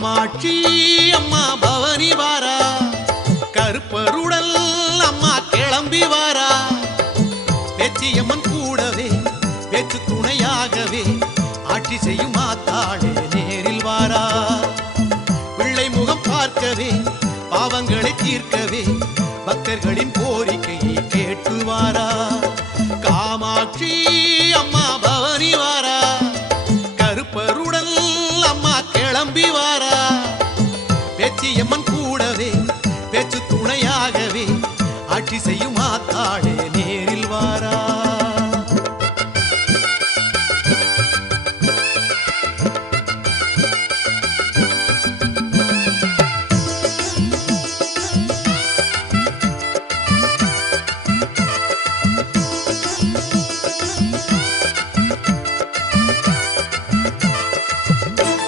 காமாட்சி அம்மா பவனி வாரா, கருப்பருடல் அம்மா கிளம்பி வாரா. பேச்சியம்மன் கூடவே பேச்சு துணையாகவே ஆட்சி செய்யும் மாத்தாளே நேரில் வாரா. பிள்ளை முகம் பார்க்கவே பாவங்களை தீர்க்கவே பக்தர்களின் கோரிக்கையை கேட்டு வாரா. காமாட்சி அம்மா பவனி வாரா, கருப்பருடல் அம்மா கிளம்பி வாரா. பேச்சியம்மன் கூடவே பேச்சு துணையாகவே ஆட்சி செய்யும் மாத்தாளே